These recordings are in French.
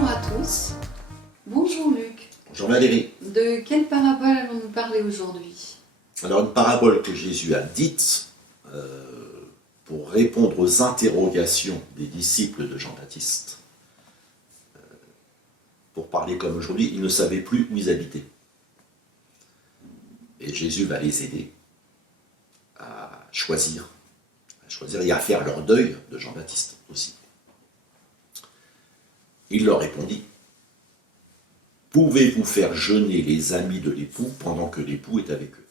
Bonjour à tous. Bonjour Luc. Bonjour Valérie. De quelle parabole allons-nous parler aujourd'hui? Alors une parabole que Jésus a dite pour répondre aux interrogations des disciples de Jean-Baptiste. Pour parler comme aujourd'hui, ils ne savaient plus où ils habitaient. Et Jésus va les aider à choisir et à faire leur deuil de Jean-Baptiste aussi. Il leur répondit: pouvez-vous faire jeûner les amis de l'époux pendant que l'époux est avec eux?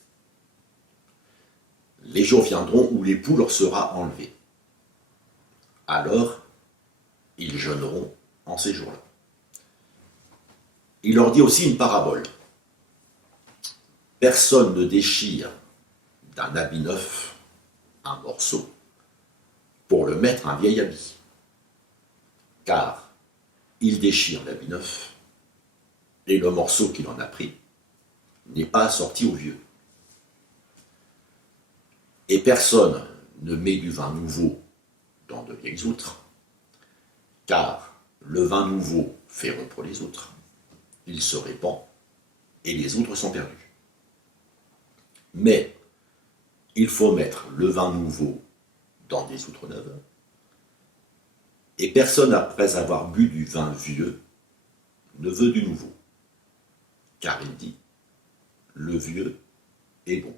Les jours viendront où l'époux leur sera enlevé. Alors, ils jeûneront en ces jours-là. Il leur dit aussi une parabole. Personne ne déchire d'un habit neuf un morceau pour le mettre un vieil habit. Car il déchire l'habit neuf et le morceau qu'il en a pris n'est pas assorti au vieux. Et personne ne met du vin nouveau dans de vieilles outres, car le vin nouveau fait rompre les outres. Il se répand et les outres sont perdues. Mais il faut mettre le vin nouveau dans des outres neuves, et personne, après avoir bu du vin vieux, ne veut du nouveau, car il dit: le vieux est bon.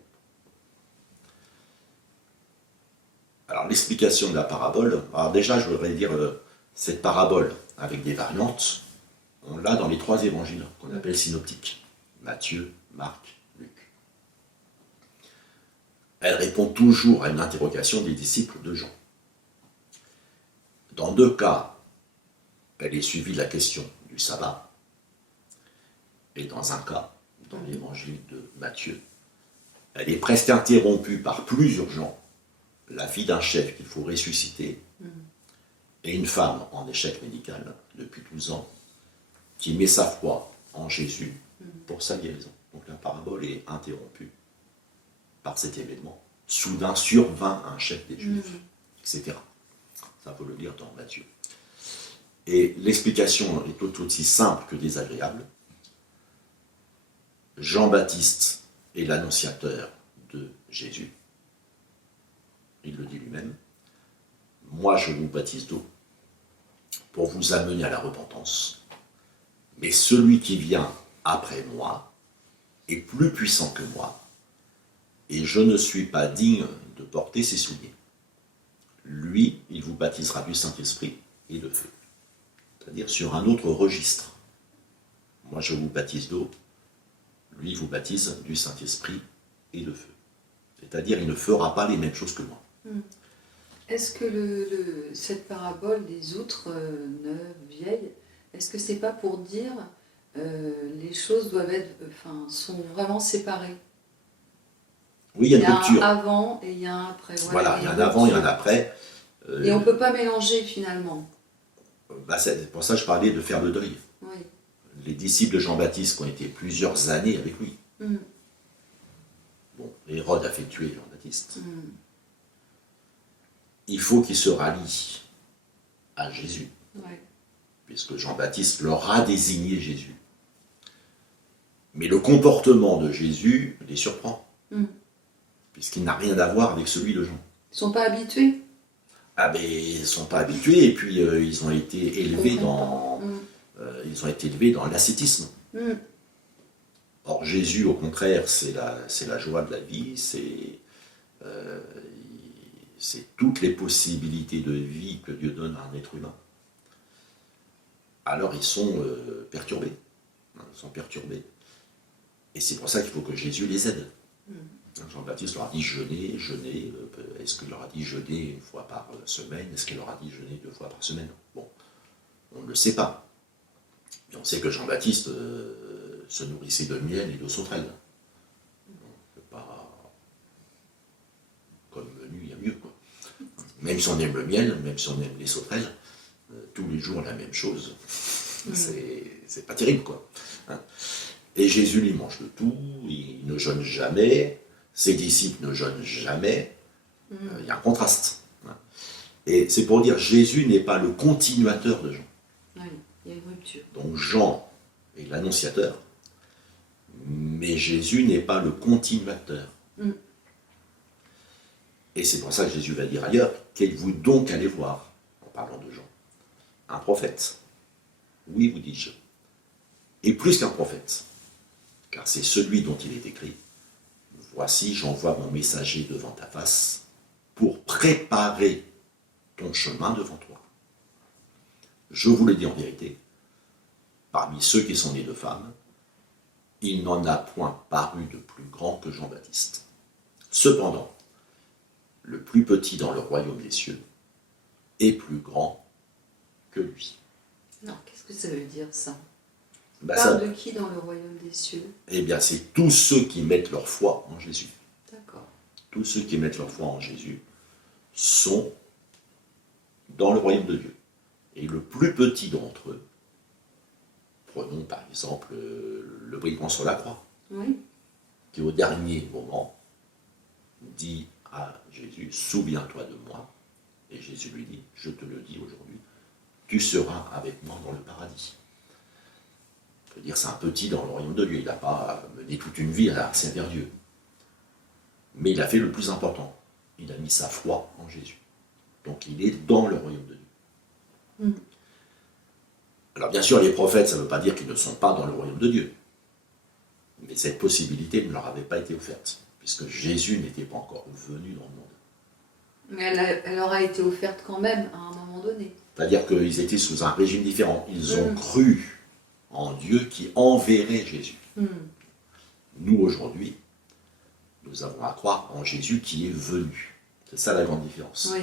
Alors l'explication de la parabole, alors déjà je voudrais dire, cette parabole avec des variantes, on l'a dans les 3 évangiles qu'on appelle synoptiques, Matthieu, Marc, Luc. Elle répond toujours à une interrogation des disciples de Jean. Dans 2 cas, elle est suivie de la question du sabbat, et dans un cas, dans l'évangile de Matthieu, elle est presque interrompue par plus urgent: la fille d'un chef qu'il faut ressusciter, et une femme en échec médical depuis 12 ans, qui met sa foi en Jésus pour sa guérison. Donc la parabole est interrompue par cet événement. Soudain survint un chef des Juifs, etc. Ça faut le lire dans Matthieu. Et l'explication est tout aussi simple que désagréable. Jean-Baptiste est l'annonciateur de Jésus. Il le dit lui-même. Moi, je vous baptise d'eau pour vous amener à la repentance. Mais celui qui vient après moi est plus puissant que moi, et je ne suis pas digne de porter ses souliers. Lui, il vous baptisera du Saint-Esprit et de feu. C'est-à-dire sur un autre registre. Moi, je vous baptise d'eau, lui vous baptise du Saint-Esprit et de feu. C'est-à-dire, il ne fera pas les mêmes choses que moi. Est-ce que cette parabole des outres neuves, vieilles, est-ce que c'est pas pour dire les choses doivent être, sont vraiment séparées? Oui, il y a une rupture. Il y a un avant et il y a un après. Voilà, il y a un avant et un après. Et on ne peut pas mélanger finalement. C'est pour ça que je parlais de faire le deuil. Oui. Les disciples de Jean-Baptiste qui ont été plusieurs années avec lui. Bon, Hérode a fait tuer Jean-Baptiste. Il faut qu'ils se rallient à Jésus, puisque Jean-Baptiste leur a désigné Jésus. Mais le comportement de Jésus les surprend, puisqu'il n'a rien à voir avec celui de Jean. Ils ne sont pas habitués? Ah ben, ils ne sont pas habitués, et puis ils ont été élevés dans l'ascétisme. Or Jésus, au contraire, c'est la joie de la vie, c'est toutes les possibilités de vie que Dieu donne à un être humain. Alors ils sont perturbés. Et c'est pour ça qu'il faut que Jésus les aide. Jean-Baptiste leur a dit jeûner. Est-ce qu'il leur a dit jeûner 1 fois par semaine? Est-ce qu'il leur a dit jeûner 2 fois par semaine? Bon, on ne le sait pas. Mais on sait que Jean-Baptiste se nourrissait de miel et de sauterelles. C'est pas comme menu, il y a mieux, quoi. Même si on aime le miel, même si on aime les sauterelles, tous les jours la même chose, c'est pas terrible, quoi. Et Jésus, lui, mange de tout, il ne jeûne jamais, ses disciples ne jeûnent jamais, il y a un contraste. Et c'est pour dire, Jésus n'est pas le continuateur de Jean. Oui, il y a une rupture. futur. Donc Jean est l'annonciateur, mais Jésus n'est pas le continuateur. Mm. Et c'est pour ça que Jésus va dire ailleurs, qu'êtes-vous donc allé voir, en parlant de Jean? Un prophète. Oui, vous dis-je. Et plus qu'un prophète, car c'est celui dont il est écrit, voici, j'envoie mon messager devant ta face pour préparer ton chemin devant toi. Je vous le dis en vérité, parmi ceux qui sont nés de femmes, il n'en a point paru de plus grand que Jean-Baptiste. Cependant, le plus petit dans le royaume des cieux est plus grand que lui. Alors, qu'est-ce que ça veut dire ça? Ben, Parle de qui dans le royaume des cieux? Eh bien, c'est tous ceux qui mettent leur foi en Jésus. D'accord. Tous ceux qui mettent leur foi en Jésus sont dans le royaume de Dieu. Et le plus petit d'entre eux, prenons par exemple le brigand sur la croix, Oui. qui au dernier moment dit à Jésus, souviens-toi de moi. Et Jésus lui dit, je te le dis aujourd'hui, tu seras avec moi dans le paradis. Je veux dire, c'est un petit dans le royaume de Dieu. Il n'a pas mené toute une vie à servir Dieu. Mais il a fait le plus important. Il a mis sa foi en Jésus. Donc il est dans le royaume de Dieu. Mm. Alors bien sûr, les prophètes, ça ne veut pas dire qu'ils ne sont pas dans le royaume de Dieu. Mais cette possibilité ne leur avait pas été offerte, puisque Jésus n'était pas encore venu dans le monde. Mais elle leur a été offerte quand même à un moment donné. C'est-à-dire qu'ils étaient sous un régime différent. Ils ont cru en Dieu qui enverrait Jésus. Mm. Nous, aujourd'hui, nous avons à croire en Jésus qui est venu. C'est ça la grande différence. Oui.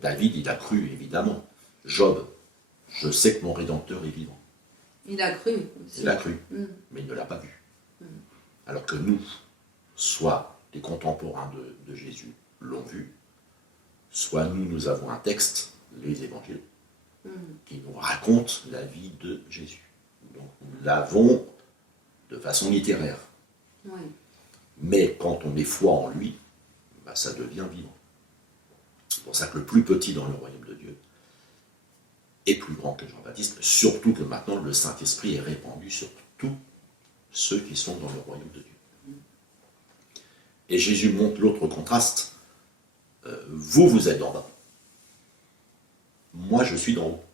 David, il a cru, évidemment. Job, je sais que mon Rédempteur est vivant. Il a cru aussi. Il a cru, Mm. mais il ne l'a pas vu. Alors que nous, soit les contemporains de Jésus l'ont vu, soit nous avons un texte, les évangiles, qui nous raconte la vie de Jésus. Donc nous l'avons de façon littéraire. Oui. Mais quand on est foi en lui, bah, ça devient vivant. C'est pour ça que le plus petit dans le royaume de Dieu est plus grand que Jean-Baptiste, surtout que maintenant le Saint-Esprit est répandu sur tous ceux qui sont dans le royaume de Dieu. Et Jésus montre l'autre contraste. Vous êtes d'en bas. Moi, je suis d'en haut.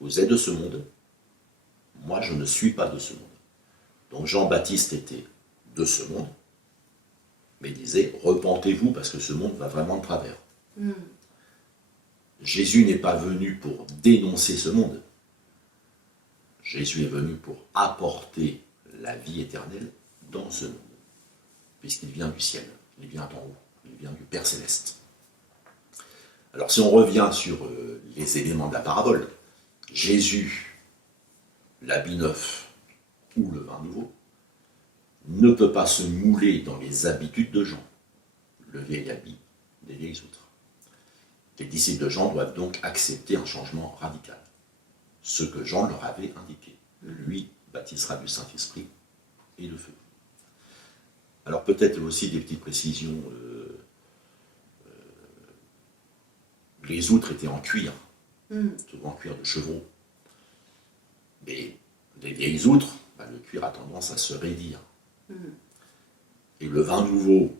Vous êtes de ce monde. Moi, je ne suis pas de ce monde. Donc Jean-Baptiste était de ce monde, mais disait, repentez-vous parce que ce monde va vraiment de travers. Mm. Jésus n'est pas venu pour dénoncer ce monde. Jésus est venu pour apporter la vie éternelle dans ce monde, puisqu'il vient du ciel, il vient d'en haut, il vient du Père Céleste. Alors si on revient sur les éléments de la parabole, Jésus, l'habit neuf ou le vin nouveau, ne peut pas se mouler dans les habitudes de Jean, le vieil habit des vieilles outres. Les disciples de Jean doivent donc accepter un changement radical, ce que Jean leur avait indiqué. Lui baptisera du Saint-Esprit et de feu. Alors peut-être aussi des petites précisions. Les outres étaient en cuir, souvent en cuir de chevreau. Mais les vieilles outres, le cuir a tendance à se raidir. Et le vin nouveau,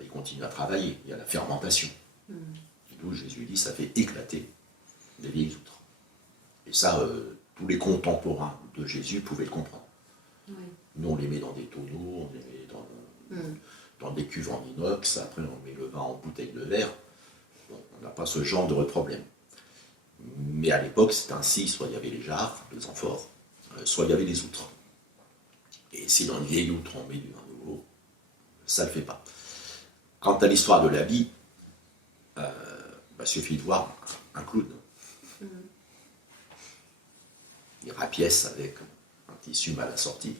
il continue à travailler, il y a la fermentation. Et d'où Jésus dit, ça fait éclater les vieilles outres. Et ça, tous les contemporains de Jésus pouvaient le comprendre. Oui. Nous, on les met dans des tonneaux, on les met dans des cuves en inox, après on met le vin en bouteille de verre. Bon, on n'a pas ce genre de problème. Mais à l'époque, c'est ainsi, soit il y avait les jarres, les amphores, soit il y avait les outres. Et si dans une vieille outre on met du vin nouveau, ça ne le fait pas. Quant à l'histoire de l'habit, il suffit de voir un clown. Il rapièce avec un tissu mal assorti.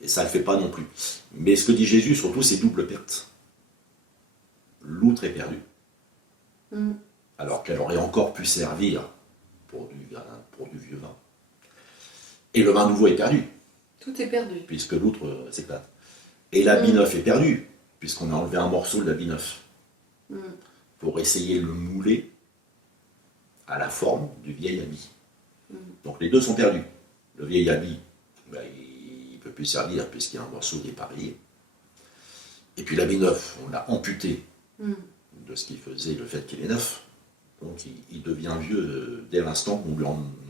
Et ça ne le fait pas non plus. Mais ce que dit Jésus, surtout, c'est double perte. L'outre est perdue. Alors qu'elle aurait encore pu servir pour du vieux vin. Et le vin nouveau est perdu. Tout est perdu. Puisque l'outre s'éclate. Et l'habit neuf est perdu, puisqu'on a enlevé un morceau de l'habit neuf. Pour essayer de le mouler à la forme du vieil habit. Donc les deux sont perdus. Le vieil habit, ben, il ne peut plus servir puisqu'il y a un morceau dépareillé. Et puis l'habit neuf, on l'a amputé de ce qui faisait le fait qu'il est neuf. Donc il devient vieux dès l'instant qu'on lui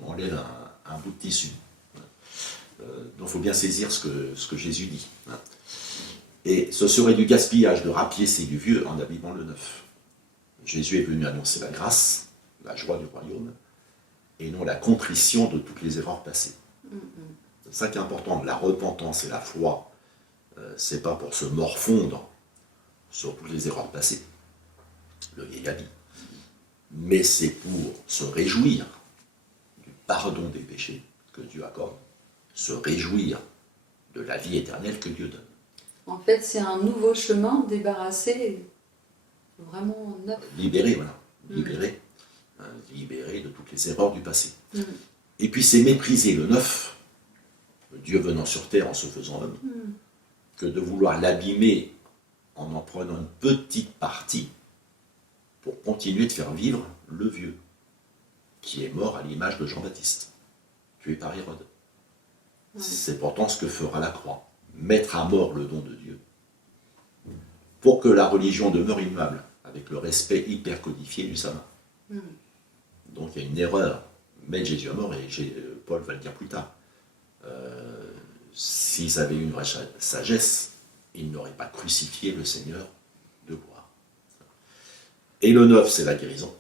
enlève un bout de tissu. Donc il faut bien saisir ce que Jésus dit. Et ce serait du gaspillage de rapiécer du vieux en habillant le neuf. Jésus est venu annoncer la grâce, la joie du royaume, et non la contrition de toutes les erreurs passées. C'est ça qui est important. La repentance et la foi, c'est pas pour se morfondre sur toutes les erreurs passées, le vieil habit, mais c'est pour se réjouir du pardon des péchés que Dieu accorde, se réjouir de la vie éternelle que Dieu donne. En fait, c'est un nouveau chemin débarrassé, vraiment neuf. Libéré, voilà. Libéré. Libéré de toutes les erreurs du passé. Et puis c'est mépriser le neuf, Dieu venant sur terre en se faisant homme, que de vouloir l'abîmer en prenant une petite partie pour continuer de faire vivre le vieux, qui est mort à l'image de Jean-Baptiste, tué par Hérode. C'est pourtant ce que fera la croix, mettre à mort le don de Dieu, pour que la religion demeure immuable, avec le respect hyper codifié du sabbat. Donc il y a une erreur, mettre Jésus à mort, et Paul va le dire plus tard. S'ils avaient eu une vraie sagesse, ils n'auraient pas crucifié le Seigneur de gloire. Et le neuf, c'est la guérison,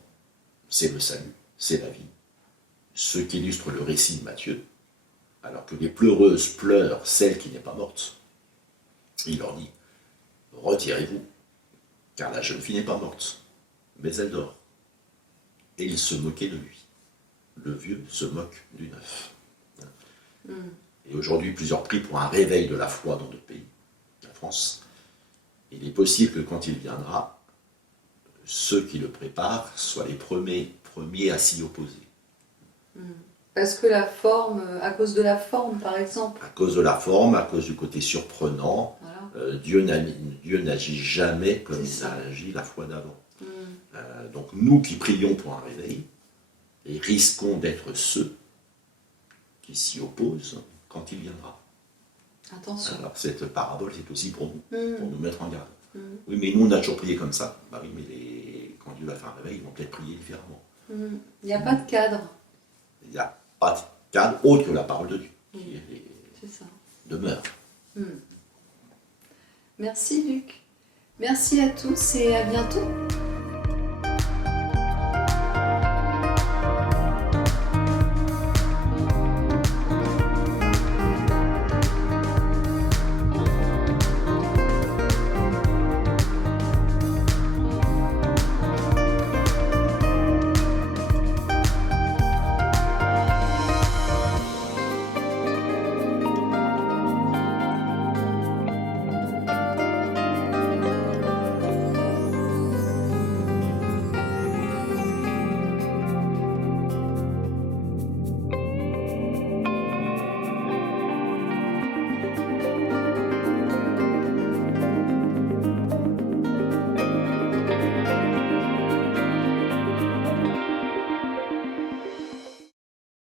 c'est le salut, c'est la vie. Ce qui illustre le récit de Matthieu, alors que les pleureuses pleurent celle qui n'est pas morte. Il leur dit, retirez-vous, car la jeune fille n'est pas morte, mais elle dort. Et il se moquait de lui. Le vieux se moque du neuf. Et aujourd'hui, plusieurs prient pour un réveil de la foi dans notre pays, la France. Il est possible que quand il viendra, ceux qui le préparent soient les premiers à s'y opposer. Parce que la forme, à cause de la forme par exemple. À cause de la forme, à cause du côté surprenant, voilà. Dieu n'agit jamais comme il a agi la fois d'avant. Donc nous qui prions pour un réveil, et risquons d'être ceux qui s'y opposent quand il viendra. Attention. Alors cette parabole, c'est aussi pour nous mettre en garde. Oui, mais nous on a toujours prié comme ça. Bah oui, mais quand Dieu va faire un réveil, ils vont peut-être prier différemment. Il n'y a pas de cadre. Il n'y a pas de cadre autre que la parole de Dieu qui c'est ça. demeure. Merci Luc. Merci à tous et à bientôt.